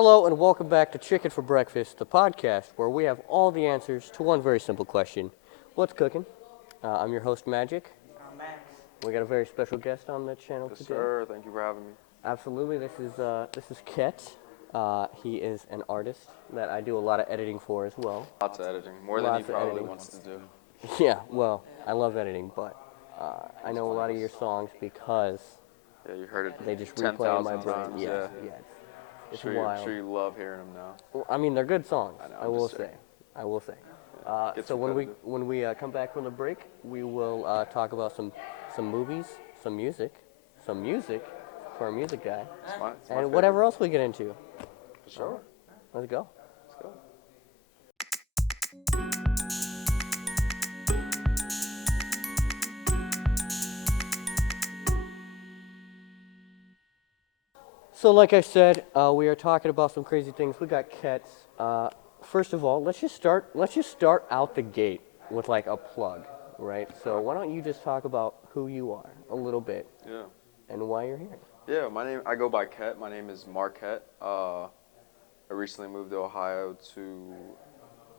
Hello and welcome back to Chicken for Breakfast, the podcast where we have all the answers to one very simple question. What's cooking? I'm your host, Magic. Max. We got a very special guest on the channel Yes, today. sir. Thank you for having me. Absolutely, this is Quette. He is an artist that I do a lot of editing for as well. Lots of editing, more than he Lots of probably editing. wants to do. Yeah, well, I love editing, but I know a lot of your songs because Yeah, you heard it they just 10,000 replay in my brain. times. Yeah, Yeah. it's Sure, wild. sure you love hearing them now. Well, I mean, they're good songs. I know, I I'm will just say. saying. I will say. Gets So repetitive. when we come back from the break, we will talk about some movies, some music for our music guy, It's my and whatever else we get into. favorite. For sure. Let's go. Let's go. So, like I said, we are talking about some crazy things. We got Quettes. First of all, let's just start out the gate with like a plug, right? So why don't you just talk about who you are a little bit Yeah. and why you're here? Yeah, I go by Quette. My name is Marquette. I recently moved to Ohio to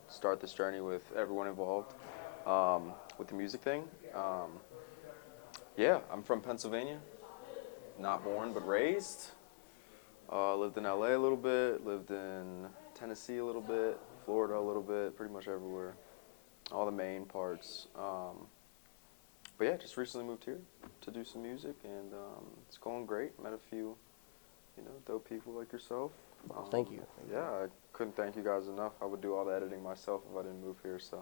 start this journey with everyone involved with the music thing. Yeah, I'm from Pennsylvania. Not born, but raised. Lived in LA a little bit, lived in Tennessee a little bit, Florida a little bit, pretty much everywhere. All the main parts. But yeah, just recently moved here to do some music, and it's going great. Met a few, dope people like yourself. Thank you. Yeah, I couldn't thank you guys enough. I would do all the editing myself if I didn't move here, so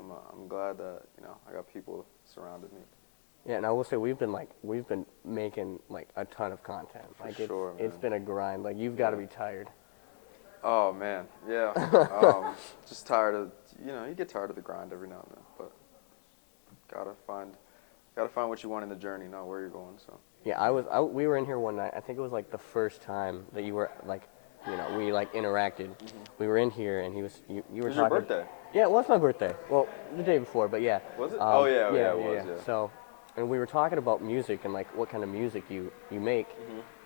I'm glad that, I got people surrounded me. Yeah, and I will say we've been making like a ton of content. Like sure, it's man. been a grind. Like you've got to be tired. Oh man, yeah. Just tired of, you get tired of the grind every now and then, but gotta find what you want in the journey, not where you're going. So. Yeah, we were in here one night. I think it was like the first time that you were like, we like interacted. Mm-hmm. We were in here and you were It was talking. your birthday. Yeah, it was my birthday. Well, the day before, but yeah. Was it? Yeah, it was. Yeah. So, and we were talking about music and like what kind of music you make,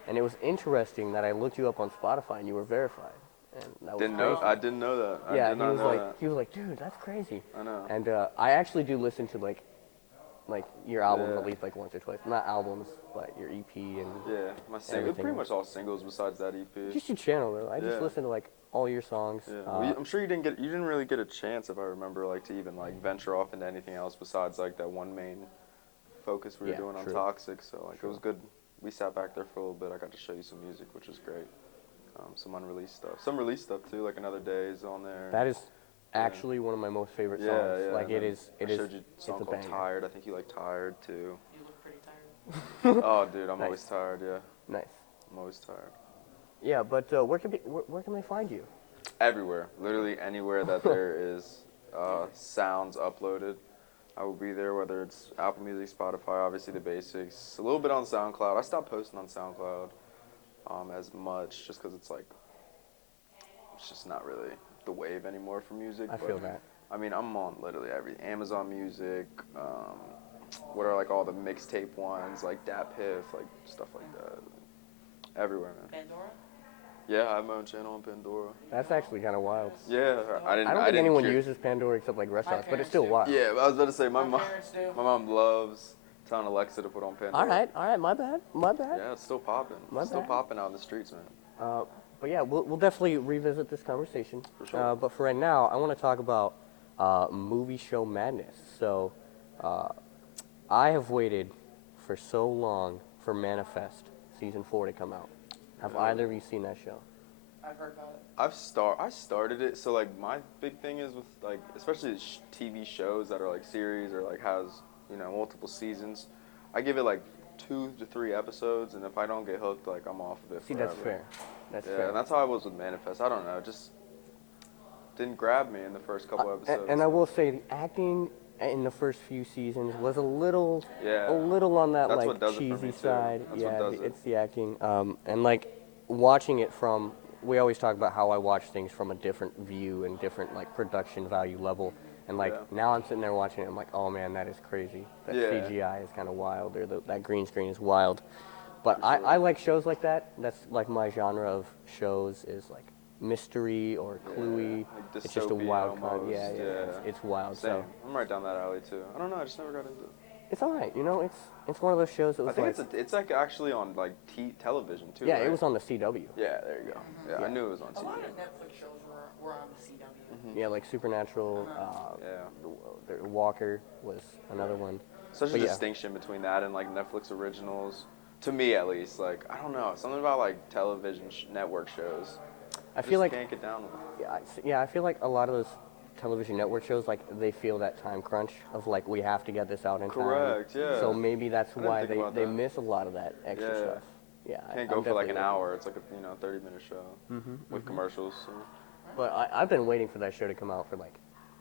and it was interesting that I looked you up on Spotify and you were verified, and that was crazy. I didn't know that. I Yeah, did not know that. he was like, dude, that's crazy. I know. And I actually do listen to like your album at least like once or twice. Not albums, but your EP and Yeah, everything. pretty much all singles besides that EP. just your channel though. I just Yeah. listen to like all your songs. Yeah, I'm sure you didn't really get a chance, if I remember, like to even like venture off into anything else besides like that one main focus we were Yeah, doing on true. Toxic. So like it was good. We sat back there for a little bit. I got to show you some music, which was great. Some unreleased stuff, some released stuff too. Like Another Day is on there. That is actually one of my most favorite songs. Yeah. Like and it is. I showed you a It's song a called banger. Tired. I think you like Tired too. You look pretty tired. Oh, dude, I'm Nice. always tired. Yeah, Nice. I'm always tired. Yeah, but where can they find you? Everywhere, literally anywhere that there is sounds uploaded, I will be there. Whether it's Apple Music, Spotify, obviously the basics. A little bit on SoundCloud. I stopped posting on SoundCloud as much just because it's just not really the wave anymore for music. I feel that. I mean, I'm on literally everything. Amazon Music. What are like all the mixtape ones, like Dat Piff, like stuff like that. Everywhere, man. Pandora? Yeah, I have my own channel on Pandora. That's actually kind of wild. Yeah, I don't think didn't anyone cure- uses Pandora except like restaurants, but it's parents still do. wild. Yeah, I was about to say my parents do. mom loves telling Alexa to put on Pandora. All right, my bad. Yeah, it's still popping. My Still bad. popping out in the streets, man. But yeah, we'll definitely revisit this conversation. For sure. But for right now, I want to talk about movie show madness. So, I have waited for so long for Manifest season 4 to come out. Have either of you seen that show? I've heard about it. I started it, so like my big thing is with like especially TV shows that are like series or like has multiple seasons. I give it like 2 to 3 episodes, and if I don't get hooked, like I'm off of it. See, forever. that's fair. That's Yeah, fair. and that's how I was with Manifest. I don't know, it just didn't grab me in the first couple episodes. And I will say the acting in the first few seasons was a little Yeah. on that That's like what does it for cheesy me, too. side. That's yeah, what does it. it's the acting. And like watching it from, we always talk about how I watch things from a different view and different like production value level. And like Yeah. now I'm sitting there watching it, I'm like, oh man, that is crazy. That Yeah. CGI is kind of wild, or that green screen is wild. But For I, sure. I like shows like that. That's like my genre of shows is like mystery or cluey. Like It's just a dystopian wild almost. yeah. It's wild. Same. So I'm right down that alley too. I don't know. I just never got into it. it's all right. You know, it's one of those shows that I was think like it's like actually on like television too. yeah, right? it was on the CW. Yeah, there you go. Yeah, Yeah. I knew it was on A lot TV. of Netflix shows were on the CW. Yeah, like Supernatural. Yeah. Walker was another one. Such a But yeah. distinction between that and like Netflix originals. To me, at least, like I don't know, something about like television network shows. I Just feel like can't get down with. I feel like a lot of those television network shows like they feel that time crunch of like we have to get this out in time. Correct, yeah. So maybe that's I didn't why think about they that. miss a lot of that extra Yeah. stuff. Yeah, Can't I'm go for like definitely an with you. hour. It's like a 30-minute show with commercials. So. But I've been waiting for that show to come out for like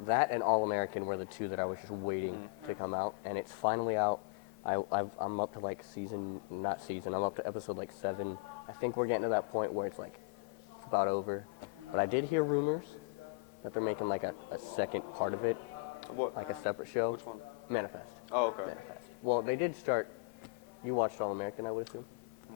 that and All American were the two that I was just waiting to come out, and it's finally out. I'm up to like I'm up to episode like 7. I think we're getting to that point where it's like it's about over. But I did hear rumors that they're making like a second part of it, What? like a separate show. Which one? Manifest. Oh, okay. Manifest. Well, they did start. You watched All American, I would assume.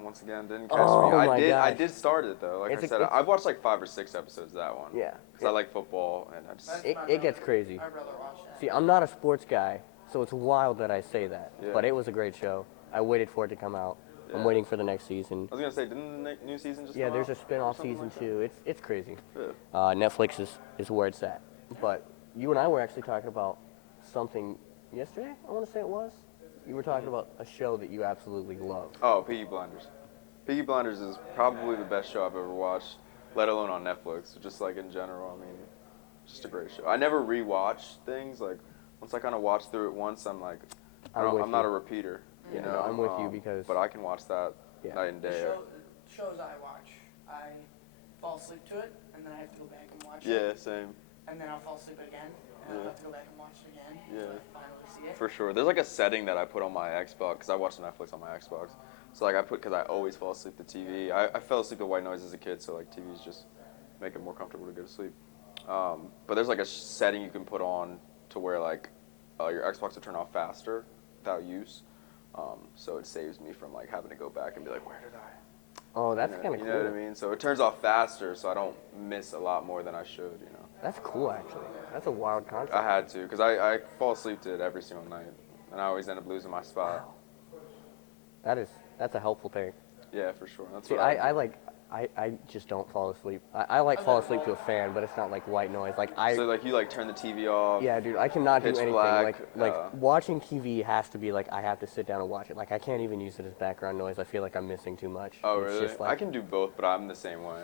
Once again, didn't catch Oh me. my I gosh. did start it though. Like It's I a- said, it's- I've watched like 5 or 6 episodes of that one. Yeah. Because I like football and I just. That's It- my it gets brother. crazy. I'd rather watch that. See, I'm not a sports guy, so it's wild that I say that. Yeah. But it was a great show. I waited for it to come out. I'm Yeah. waiting for the next season. I was gonna say, didn't the new season just Yeah, come there's a out? spin-off Or something season like that? 2. It's crazy. Yeah. Netflix is where it's at. But you and I were actually talking about something yesterday. I want to say it was. You were talking about a show that you absolutely love. Oh, Peaky Blinders. Peaky Blinders is probably the best show I've ever watched, let alone on Netflix. Just like in general, I mean, just a great show. I never rewatch things. Like once I kind of watch through it once, I'm like, I'm not a repeater. Yeah, You know, no, I'm with you because- But I can watch that Yeah. night and The day. shows I watch, I fall asleep to it, and then I have to go back and watch Yeah, it. same. And then I'll fall asleep again, and I'll Yeah. have to go back and watch it again Yeah. until I finally see it. For sure. There's like a setting that I put on my Xbox because I watch Netflix on my Xbox. So like because I always fall asleep to TV. I fell asleep to white noise as a kid, so like TVs just make it more comfortable to go to sleep. But there's like a setting you can put on to where like your Xbox will turn off faster without use. So it saves me from like having to go back and be like, where did I? Oh, that's You know- kind of You cool. know what I mean? So it turns off faster, so I don't miss a lot more than I should. You know. That's cool, actually. That's a wild concept. I had to because I fall asleep to it every single night, and I always end up losing my spot. That's a helpful thing. Yeah, for sure. That's See, what I just don't fall asleep. I like fall asleep to a fan, but it's not like white noise. Like So like you like turn the TV off. yeah, dude, I cannot do pitch anything. black, Like watching TV has to be like I have to sit down and watch it. Like I can't even use it as background noise. I feel like I'm missing too much. Oh It's really? just like, I can do both, but I'm the same way.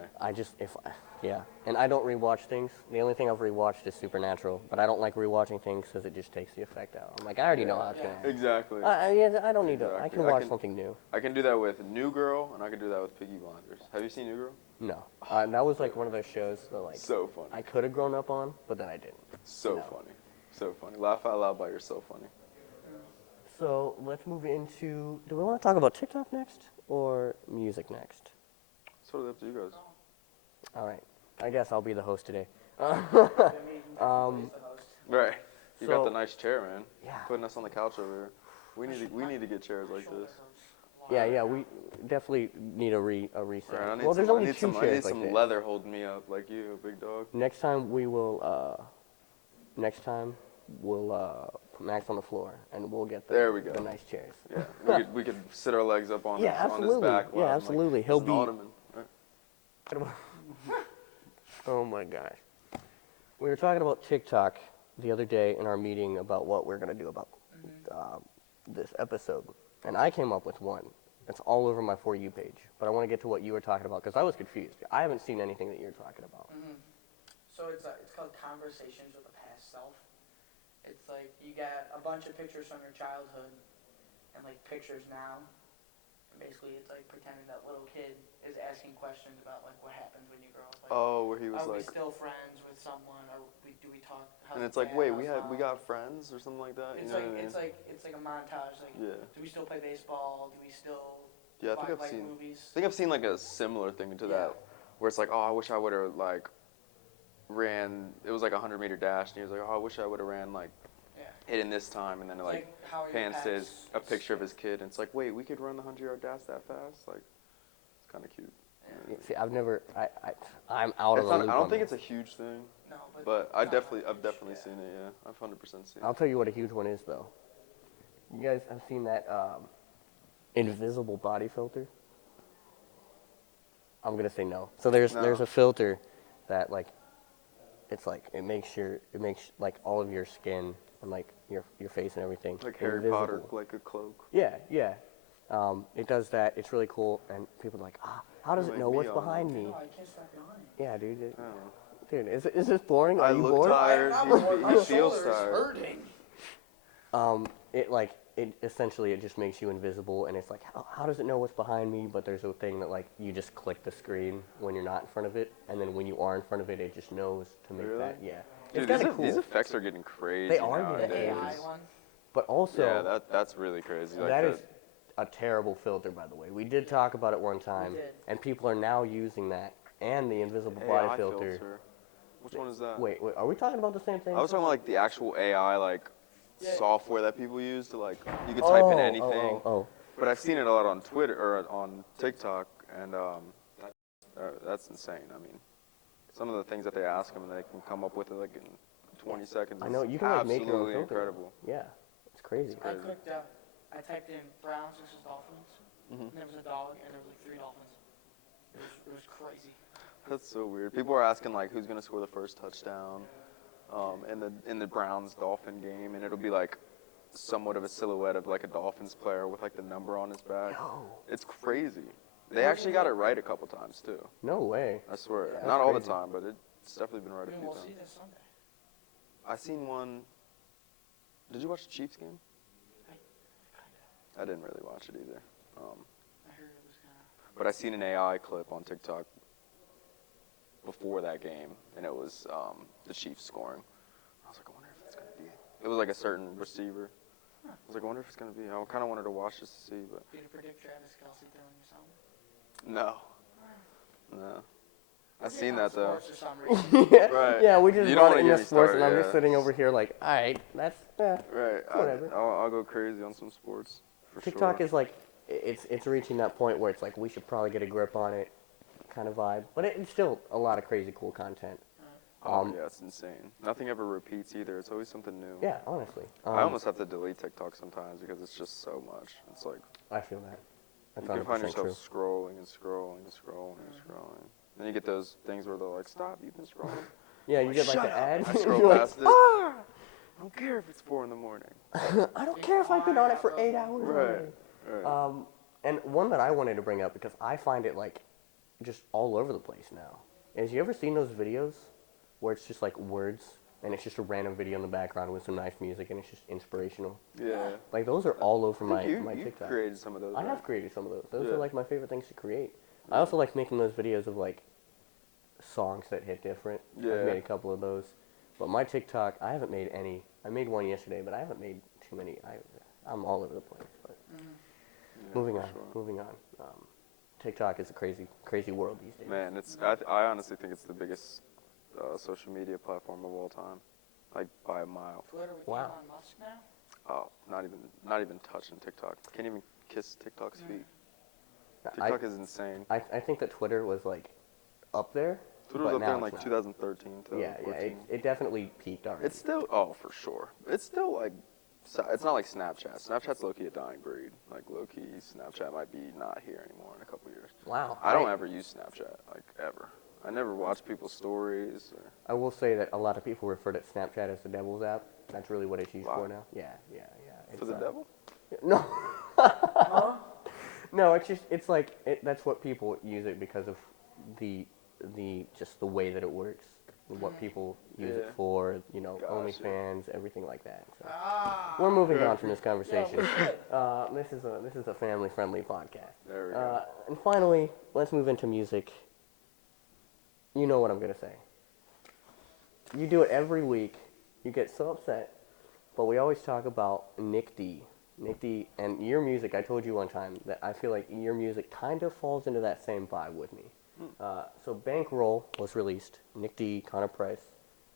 Yeah, and I don't rewatch things. The only thing I've rewatched is Supernatural, but I don't like rewatching things because it just takes the effect out. I'm like, I already know how it's gonna end. Exactly. I don't need to. I Exactly. can watch something new. I can do that with New Girl, and I can do that with Peaky Blinders. Have you seen New Girl? No, that was like one of those shows that like So funny. I could have grown up on, but then I didn't. So No. funny. So funny. Laugh out loud, but you're so funny. So let's move into. Do we want to talk about TikTok next or music next? It's totally up to you guys. All right. I guess I'll be the host today. Right. You got So- the nice chair, man. Yeah. Putting us on the couch over here. We need to get chairs like this. Yeah. We definitely need a reset. Right, I need Well, there's some, only I need two some, I chairs need like some this. leather holding me up like you, big dog. Next time we'll Max on the floor and we'll get There we go. the nice chairs. Yeah. we could sit our legs up on Yeah, his, on his absolutely. back. Yeah, while I'm, absolutely. Like, He'll just an be- ottoman. Right. Oh my gosh. We were talking about TikTok the other day in our meeting about what we're going to do about this episode. And I came up with one. It's all over my For You page. But I want to get to what you were talking about because I was confused. I haven't seen anything that you're talking about. So it's called Conversations with the Past Self. It's like you got a bunch of pictures from your childhood and like pictures now. And basically it's like pretending that little kid is asking questions about like what happens when you grow up. Like, Oh, where he was are we like, still friends with someone? Or do we talk? How's and it's like, dad, wait, how's we mom? got friends or something like that. It's you know like what I mean? it's like a montage. Like, Yeah. do we still play baseball? Do we still Yeah, I think like I've seen. movies? I think I've seen like a similar thing to that, where it's like, oh, I wish I would have like ran. It was like a 100-meter dash, and he was like, oh, I wish I would have ran like Yeah. hitting this time, and then it It's like how are your pans to pets? a picture of his kid, and it's like, wait, we could run the 100-yard dash that fast? Like, it's kind of cute. Yeah, see, I've never. I'm out of It's the not, loop I don't on think this. it's a huge thing, No, but it's not like I've huge, definitely yeah. seen it. Yeah, I've 100% seen I'll it. tell you what a huge one is, though. You guys have seen that invisible body filter? I'm gonna say no. So there's No. a filter that like it's like it makes like all of your skin and like your face and everything Like Harry invisible. Potter, like a cloak. Yeah, yeah. It does that. It's really cool, and people are like, how does it Like know me what's on behind it. me? No, I can't stop yawning. Yeah, dude. I don't know. Dude, is this boring? Are I you look bored? tired. I'm He not bored. fe- My he feels shoulder is tired. hurting. It essentially it just makes you invisible, and it's like how does it know what's behind me? But there's a thing that like you just click the screen when you're not in front of it, and then when you are in front of it, it just knows to make Really? that. Yeah, Dude, it's kind of cool. these effects are getting crazy. They are nowadays. getting The AI crazy. one. But also, Yeah, that's really crazy. Like that is a terrible filter, by the way. We did talk about it one time, did. and people are now using that and the invisible AI body filter. Which one is that? Wait, are we talking about the same thing? I was talking about like the actual AI like Yeah. software that people use to like you could type in Oh, anything. Oh. But I've seen it a lot on Twitter or on TikTok, and that's insane. I mean, some of the things that they ask them, and they can come up with it like in 20 seconds. I know is you can like make your own absolutely filter. incredible. Yeah, it's crazy. crazy. I typed in Browns versus Dolphins, Mm-hmm. and there was a dog, and there was like 3 dolphins. It was crazy. That's so weird. People are asking like who's gonna score the first touchdown in the Browns Dolphin game, and it'll be like somewhat of a silhouette of like a Dolphins player with like the number on his back. No. It's crazy. They actually got it right a couple times too. No way. I swear. Yeah. Not all the That's time, but it's definitely been right I a mean, few we'll see times. this Sunday. I seen one. Did you watch the Chiefs game? I didn't really watch it either. I heard it was kind of. But I seen an AI clip on TikTok before that game, and it was the Chiefs scoring. I was like, I wonder if it's gonna be. It was like a certain receiver. I was like, I wonder if it's gonna be. I kind of wanted to watch just to see, but Did you predict Travis Kelce throwing your son? no. I seen that though. Sports for some reason. yeah, Right. yeah, we just You don't brought it wanna into get me sports, started, and I'm yeah. just sitting over here like, all right, that's Right. Whatever. I'll go crazy on some sports for TikTok sure. is like, it's reaching that point where it's like we should probably get a grip on it, kind of vibe. But it's still a lot of crazy cool content. Yeah, it's insane. Nothing ever repeats either. It's always something new. Yeah, honestly. I almost have to delete TikTok sometimes because it's just so much. It's like I feel that. That's you can find 100% yourself true. scrolling and scrolling and scrolling and scrolling. Then you get those things where they're like, "Stop! You've been scrolling." Yeah, you get like Shut the up. ad. I scroll You're like, past it. ah! I don't care if it's 4 in the morning. I don't care if I've been on it for 8 hours. Right. already. Right. And one that I wanted to bring up because I find it like just all over the place now. Is you ever seen those videos where it's just like words and it's just a random video in the background with some nice music and it's just inspirational? Yeah. Like those are all over I my think my you TikTok. created some of those. I right? have created some of those. Those Yeah. are like my favorite things to create. I also like making those videos of like songs that hit different. Yeah. I've made a couple of those. But my TikTok, I haven't made any. I made one yesterday, but I haven't made too many. I'm all over the place. But Yeah, moving for on, sure. moving on. TikTok is a crazy world these days. Man, I honestly think it's the biggest social media platform of all time, like by a mile. Twitter with Wow. Elon Musk now? Oh, not even touching TikTok. Can't even kiss TikTok's feet. I, TikTok is insane. I think that Twitter was like up there. Twitter but was up now there in it's like not. 2013, Yeah, 2014. it definitely peaked already. It's still, for sure. It's still like, it's not like Snapchat. Snapchat's low-key a dying breed. Like low-key, Snapchat might be not here anymore in a couple years. Wow. I don't ever use Snapchat, like ever. I never watch people's stories. I will say that a lot of people refer to Snapchat as the devil's app. That's really what it's used Wow. for now. Yeah. For the devil? No. Huh? No, it's like that's what people use it because of the just the way that it works, and what people use it Yeah. for. Gotcha. OnlyFans, everything like that. So. Ah. We're moving on from this Yeah, conversation. we should. This is a family-friendly podcast. There we go. And finally, let's move into music. You know what I'm gonna say. You do it every week. You get so upset, but we always talk about Nick D. Nick D. And your music. I told you one time that I feel like your music kind of falls into that same vibe with me. So Bankroll was released. Nick D. Connor Price.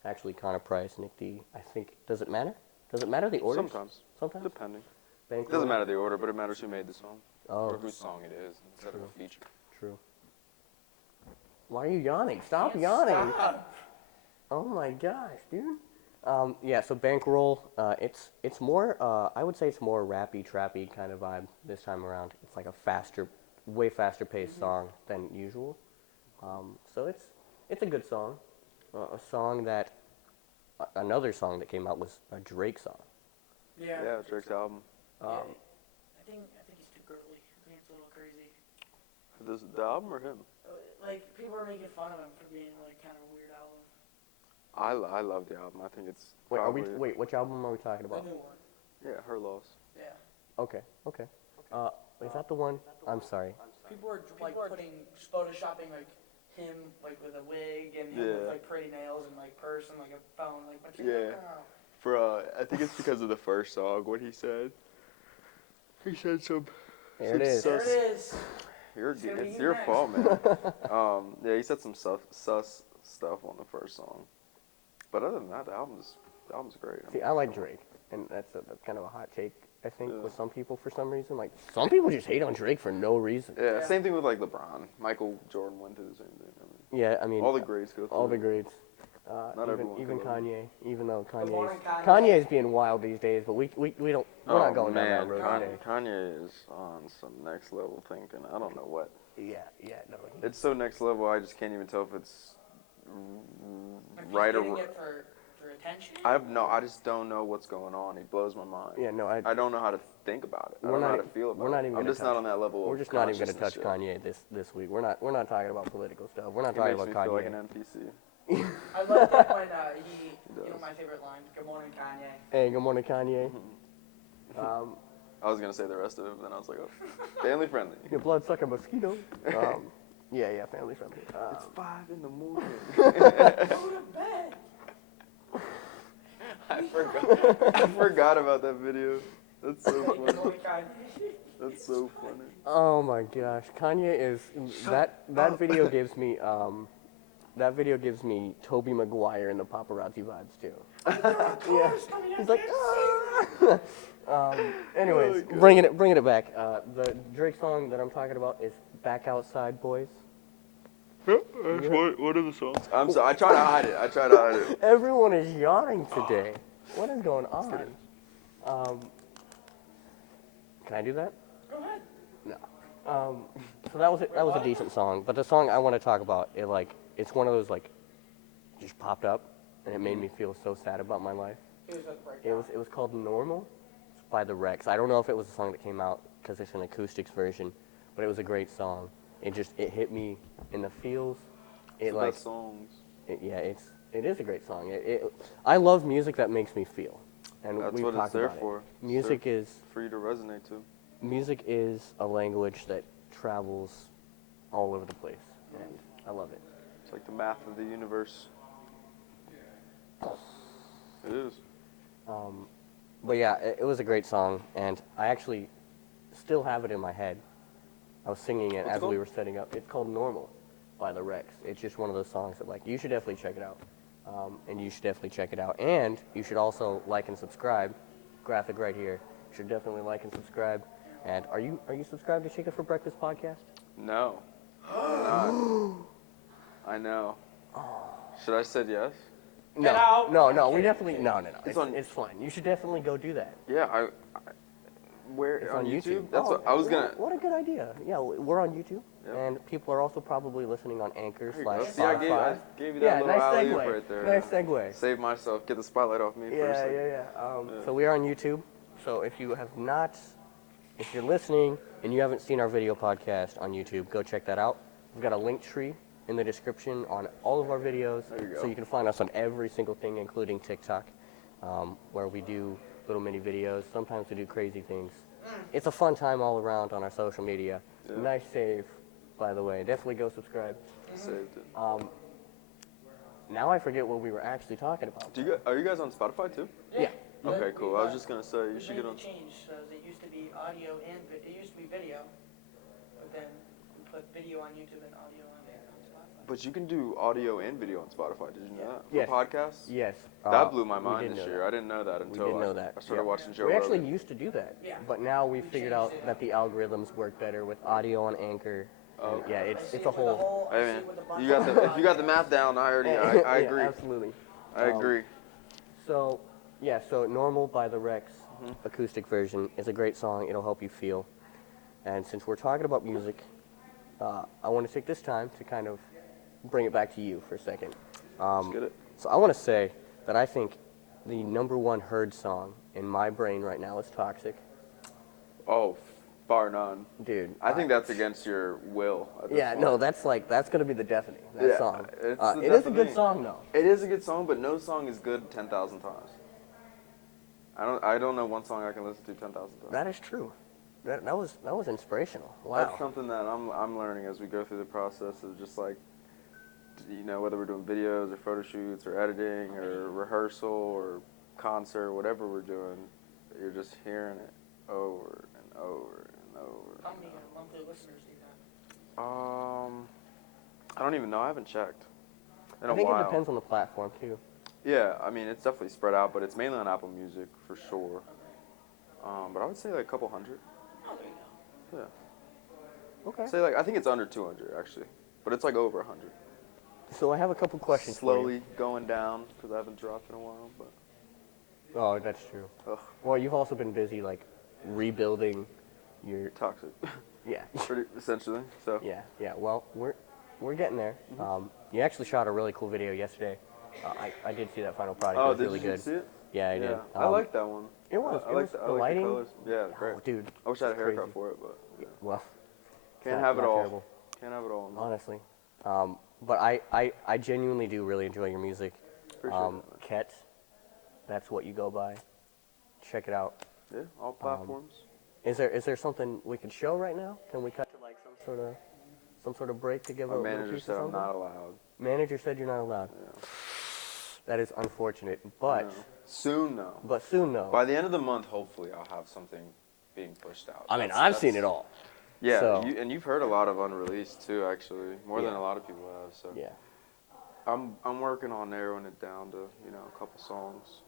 Actually, Connor Price. Nick D. I think. Does it matter? Does it matter the order? Sometimes. Sometimes? Depending. It Bankroll? doesn't matter the order, but it matters who made the song. Oh, Or whose song it is instead of a feature. true. Why are you yawning? Stop Can't yawning. stop. Oh my gosh, dude. Yeah, so Bankroll, it's more, I would say it's more rappy, trappy kind of vibe this time around. It's like a faster, way faster paced song than usual. So it's a good song. A song that, another song that came out was a Drake song. Yeah. Yeah, Drake's album. I think he's too girly. I think it's a little crazy. The album or him? Like people are making fun of him for being like kind of a weird album. I love the album. I think it's Wait, probably, which album are we talking The about? new one. Yeah, Her Loss. Yeah. Okay. Is that the one? I'm sorry. People are like photoshopping like him like with a wig and him with Yeah. like pretty nails and like purse and like a phone like what you Yeah. For I think it's because of the first song. What he said. He said some. There it is. There it is. It's gonna be it's you your next. fault, man. Yeah, he said some sus stuff on the first song, but other than that, the album's great. See, I like Drake, and that's kind of a hot take, I think, Yeah. with some people for some reason. Like, some people just hate on Drake for no reason. Yeah, Yeah. same thing with like LeBron. Michael Jordan went through the same thing. Yeah, I mean, All the greats go through. all the it. greats. Not everyone Even can love Kanye, even though morning, Kanye. Kanye's being wild these days, but we don't we're not going down man, that road today. Kanye is on some next level thinking. I don't know what. Yeah, no. It's so next level. I just can't even tell if it's If he's right or getting wrong. it for attention. I just don't know what's going on. He blows my mind. Yeah, no, I don't know how to think about it. I We're don't know not how to feel about we're not it. even I'm gonna just touch- not on that level. we're of just not even going to touch consciousness yet. Kanye this week. We're not talking about political stuff. We're not He talking makes about me feel like Kanye. an NPC. I love that when you know does. my favorite line. Good morning, Kanye. Hey, good morning, Kanye. I was gonna say the rest of it, but then I was like, oh, family friendly. Your blood sucking mosquito. Yeah, family friendly. It's 5 in the morning. Go to bed. I forgot about that video. That's so Good funny. morning, Kanye. That's so funny. Oh my gosh, Kanye is that video gives me Tobey Maguire and the paparazzi vibes too. Yeah, he's like. Anyways, Oh, bringing it back. The Drake song that I'm talking about is "Back Outside Boys." What are the songs? I'm sorry. I try to hide it. Everyone is yawning today. What is going on? Can I do that? Go ahead. No. So that was a decent song, but the song I want to talk about, it's one of those just popped up, and it made me feel so sad about my life. He was at the breakdown. It was called Normal by the Rex. I don't know if it was a song that came out because it's an acoustics version, but it was a great song. It hit me in the feels. It's the best songs. It is a great song. I love music that makes me feel, and That's we've what it's talked there about for. it. Music is For you to resonate to. music is a language that travels all over the place, and I love it. It's like the math of the universe. It is. But yeah, it was a great song, and I actually still have it in my head. I was singing it What's it as we called? were setting up. It's called Normal by the Rex. It's just one of those songs that you should definitely check it out. And you should definitely check it out. And you should also like and subscribe. Graphic right here. You should definitely like and subscribe. And are you subscribed to Chicken for Breakfast podcast? No. I'm not. I know. Should I said yes? Get out. No, I'm we kidding. definitely no. It's fine. You should definitely go do that. Yeah, where It's on YouTube? YouTube. That's what I was gonna. What a good idea. Yeah, we're on YouTube, Yep. and people are also probably listening on Anchor There you go. / See, I Spotify. gave you Yeah, that little nice alley-oop segue. right there. Nice segue. Save myself. Get the spotlight off me for a second. Yeah. So we are on YouTube. So if you're listening and you haven't seen our video podcast on YouTube, go check that out. We've got a link tree in the description on all of our videos, There you go. so you can find us on every single thing, including TikTok, where we do little mini videos. Sometimes we do crazy things. It's a fun time all around on our social media. Yeah. Nice save, by the way. Definitely go subscribe. Saved it. Now I forget what we were actually talking about. Are you guys on Spotify too? Yeah. Okay, cool. I was just gonna say you should get on. Change. So it used to be audio and it used to be video, but then we put video on YouTube and audio on Spotify. But you can do audio and video on Spotify. Did you know that? Yes. For podcasts? Yes. That blew my we mind did this know year. that. I didn't know that We until did know that. I started watching Joe We Rogan. actually used to do that. Yeah. But now we We figured changed out it. that the algorithms work better with audio on Anchor. Oh, And, yeah, I it's see a it with the whole. I Hey see man, it with a bunch you got of the if you got the podcasts. math down, I already I Yeah, agree. absolutely. I agree. So, yeah, so Normal by the Rex Mm-hmm. acoustic version is a great song. It'll help you feel. And since we're talking about music, I want to take this time to kind of bring it back to you for a second. Let's get it. So I want to say that I think the number one heard song in my brain right now is Toxic. Oh, bar none. Dude. I think that's against your will. At this Yeah, point. no, that's going to be the deafening, that Yeah, song. it's the It is a good deafening. song, though. It is a good song, but no song is good 10,000 times. I don't know one song I can listen to 10,000 times. That is true. That was inspirational. Wow. That's something that I'm learning as we go through the process of just like, you know, whether we're doing videos or photo shoots or editing or rehearsal or concert, whatever we're doing, you're just hearing it over and over and over. How many monthly listeners do you have? I don't even know. I haven't checked in I a think while. it depends on the platform, too. Yeah, I mean, it's definitely spread out, but it's mainly on Apple Music for sure. But I would say like a couple hundred. Oh, there you go. Yeah. Okay. Say like I think it's under 200 actually, but it's like over 100. So I have a couple questions for you. Slowly going down because I haven't dropped in a while, but Oh, that's true. ugh, Well, you've also been busy, like, rebuilding your... toxic, Yeah. pretty essentially. So Yeah. Well, we're getting there. You actually shot a really cool video yesterday. I did see that final product. It oh, was did really you good. see it? Yeah, I did. I like that one. It was. I It like was the, I the like lighting. the colors. Yeah, great. Oh, dude. I wish I had a it's haircut crazy. for it, but yeah. Well, Can't not- have it not all. terrible. Can't have it all. Man. Honestly. But I genuinely do really enjoy your music. Appreciate it, man. Quette, that's what you go by. Check it out. Yeah, all platforms. Is there something we could show right now? Can we cut to like some sort of break to give My a little manager piece said of I'm something? not allowed. Manager said you're not allowed. Yeah. That is unfortunate, but No. Soon though. soon though. By the end of the month, hopefully, I'll have something being pushed out. I mean, That's- I've seen that's- it all. Yeah, So- you've heard a lot of unreleased too, actually, more than Yeah. a lot of people have. So Yeah. I'm working on narrowing it down to a couple songs.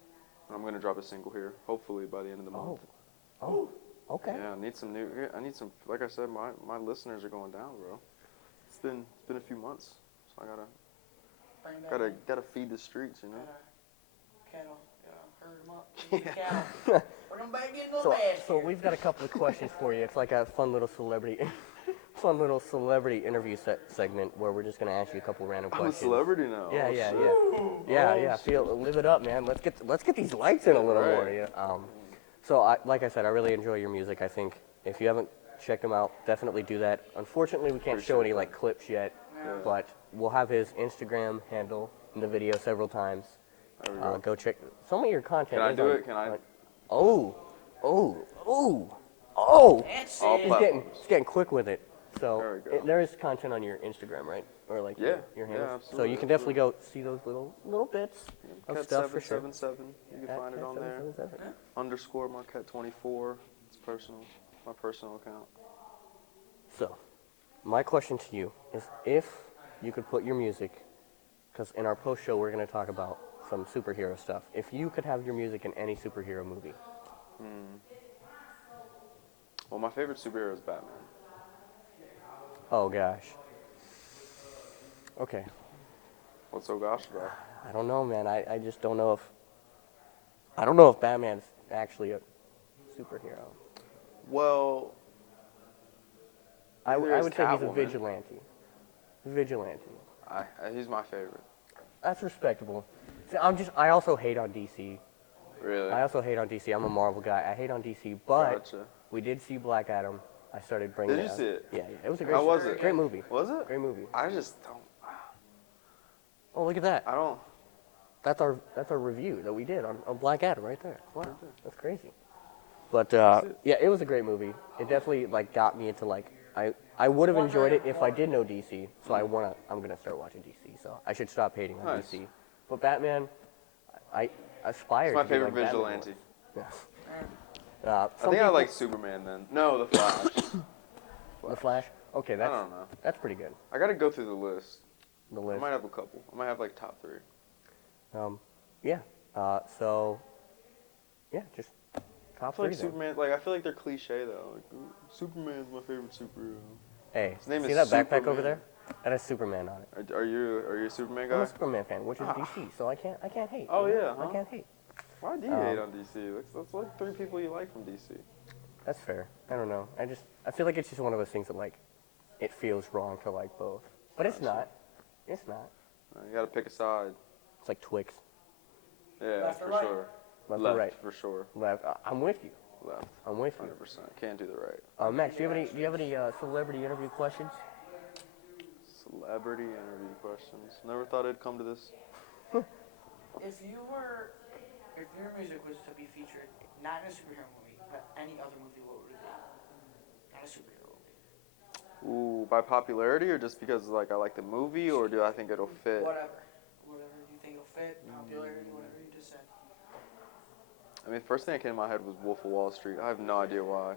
I'm gonna drop a single here, hopefully by the end of the month. Oh. Okay. Yeah, I need some. Like I said, my listeners are going down, bro. It's been a few months, so I Bring back gotta feed the streets, you know. cattle. Yeah, herd them up. Feed the cattle. Put them back in the basket. So we've got a couple of questions for you. It's like a fun little celebrity interview segment where we're just gonna ask you a couple random I'm a questions. celebrity now. Yeah, Oh, yeah, shit. yeah. Live it up, man. Let's get these lights in a little more. Right. Yeah. So like I said, I really enjoy your music. I think if you haven't checked him out, definitely do that. Unfortunately, we can't show Appreciate any that. like clips yet, Yeah. but we'll have his Instagram handle in the video several times. There we go. Go check some of your content. Can I is do on- it? Can I? on- Oh. That's All it. platforms. He's getting quick with it. So There we go. there is content on your Instagram, right? Or like Yeah, your yeah, handles. So absolutely, you can definitely go see those little bits of Cat stuff for sure. 777. You can find it on there. Underscore Marquette 24. It's personal. My personal account. So, my question to you is if you could put your music, because in our post show we're going to talk about some superhero stuff. If you could have your music in any superhero movie, Well, my favorite superhero is Batman. oh gosh. Okay, What's so gosh about? I don't know, man. I just don't know if Batman's actually a superhero. Well, I Neither is would say he's a Catwoman. vigilante. Vigilante. he's my favorite. That's respectable. See, I also hate on DC. Really? I also hate on DC. I'm a Marvel guy. I hate on DC, but Gotcha. we did see Black Adam. I started bringing Did it you up. see it? Yeah. It was a great How was it? Great movie. Was it? Great movie. I just don't. Oh, look at that. I don't. That's our review that we did on Black Adam right there. Wow. That's crazy. But it. yeah, it was a great movie. It definitely got me into I would have enjoyed it if I did know DC. So I'm gonna start watching DC. So I should stop hating on Nice. DC. But Batman, I aspire It's my to be favorite like Batman vigilante. was. Yeah. Yeah. I think I like Superman then. No, the Flash. The Flash. Okay, I don't know. that's pretty good. I gotta go through the list. the I list. might have a couple. I might have like top 3. Yeah. So, yeah, just I top feel 3 like then. Superman. Like I feel like they're cliche though. Like Superman's my favorite superhero. Hey, His name see is that backpack over Superman. there? That has Superman on it. Are you a Superman I'm guy? a Superman fan, which is Ah. DC, so I can't hate. Oh, you know? yeah, huh? I can't hate. Why do you hate on DC? That's like 3 people you like from DC. That's fair. I don't know. I feel like it's just one of those things that like, it feels wrong to like both, but it's Gotcha. not. It's not. You gotta pick a side. It's like Twix, Yeah, Left or for right? sure. left or right, for sure. left. I'm with you. Left. I'm with you. 100%. Can't do the right. Max, do you have any celebrity interview questions? Celebrity interview questions. Never thought it'd come to this. If your music was to be featured, not in a superhero movie, but any other movie, what would it be? Not a superhero movie. Ooh, by popularity or just because like I like the movie or do I think it'll fit? Whatever you think will fit, popularity, whatever you just said. I mean, first thing that came to my head was Wolf of Wall Street. I have no idea why,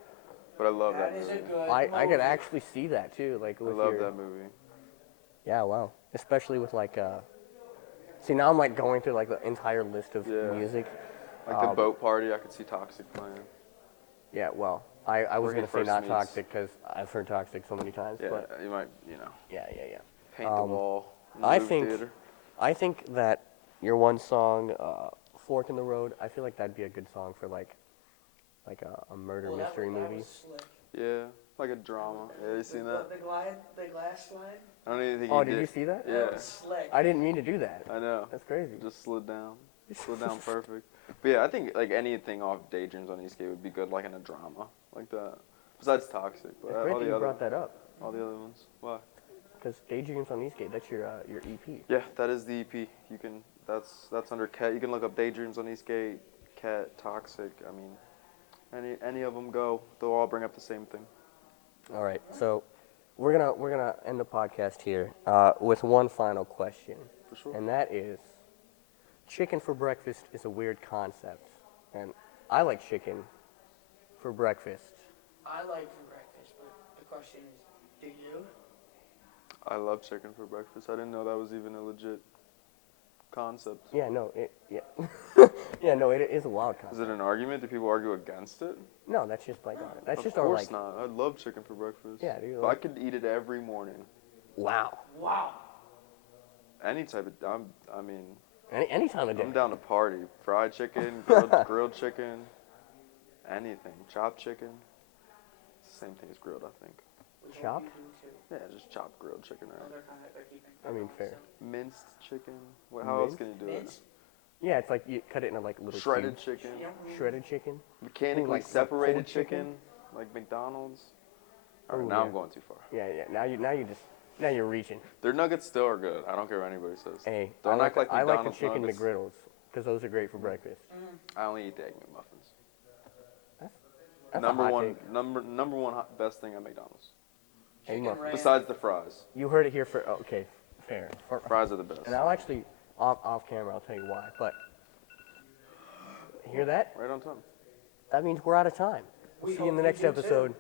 but I love that That is movie. a good I could movie. actually see that too. Like I with love your, that movie. Yeah, wow. Especially with like see now I'm like going through like the entire list of Yeah. music. Like the boat party, I could see Toxic playing. Yeah, well, I was Where he gonna say first not meets- Toxic because I've heard Toxic so many times. Yeah, But you might, yeah. paint the wall. In the I movie think theater. I think that your one song, "Fork in the Road," I feel like that'd be a good song for like a murder Well, mystery that movie. was slick. Yeah, like a drama. Yeah, you seen that? The glass slide. I don't even think Oh, he did you see that? Yeah, That was slick. I didn't mean to do that. I know. That's crazy. Just slid down. Slid down perfect. But yeah, I think like anything off Daydreams on Eastgate would be good, like in a drama like that. Besides Toxic, but It's great all that the you other, brought that up all the other ones. Why? because Daydreams on Eastgate, that's your EP. Yeah, that is the EP. You can. That's under Quette. You can look up Daydreams on Eastgate, Quette, Toxic. I mean, any of them go. They'll all bring up the same thing. All right, so we're gonna end the podcast here with one final question, For sure. and that is, chicken for breakfast is a weird concept, and I like chicken for breakfast. I like for breakfast, but the question is, do you? I love chicken for breakfast. I didn't know that was even a legit concept. Yeah, no, yeah, no, it is a wild Is concept. it an argument? Do people argue against it? No, that's just like that's Of just our course like. not. I love chicken for breakfast. Yeah, dude, If like- I could eat it every morning, Wow, Wow. any type of. I mean, any time of day. I'm down to party. Fried chicken, grilled chicken, anything. Chopped chicken. It's the same thing as grilled, I think. Which Chopped? one do you do too? Yeah, just chopped grilled chicken, Oh, right? they're keeping. I mean, fair. Minced chicken. How else Minced? can you do it? Minced? Yeah, it's like you cut it into like little Shredded cubes. chicken. Shredded chicken. Mechanically like separated pulled chicken? chicken, like McDonald's. All right, Ooh, now yeah. I'm going too far. Yeah. Now you're reaching. Their nuggets still are good. I don't care what anybody says. Hey, Don't act like I like the McDonald's chicken nuggets. McGriddles because those are great for breakfast. I only eat the egg McMuffins. That's number a hot one, take. number one best thing at McDonald's. Egg Chicken muffins. ranch. Besides the fries. You heard it here for okay, fair. Fries are the best. And I'll actually off camera I'll tell you why. But hear that? Right on time. That means we're out of time. We'll We see you in the hope you next do too. episode.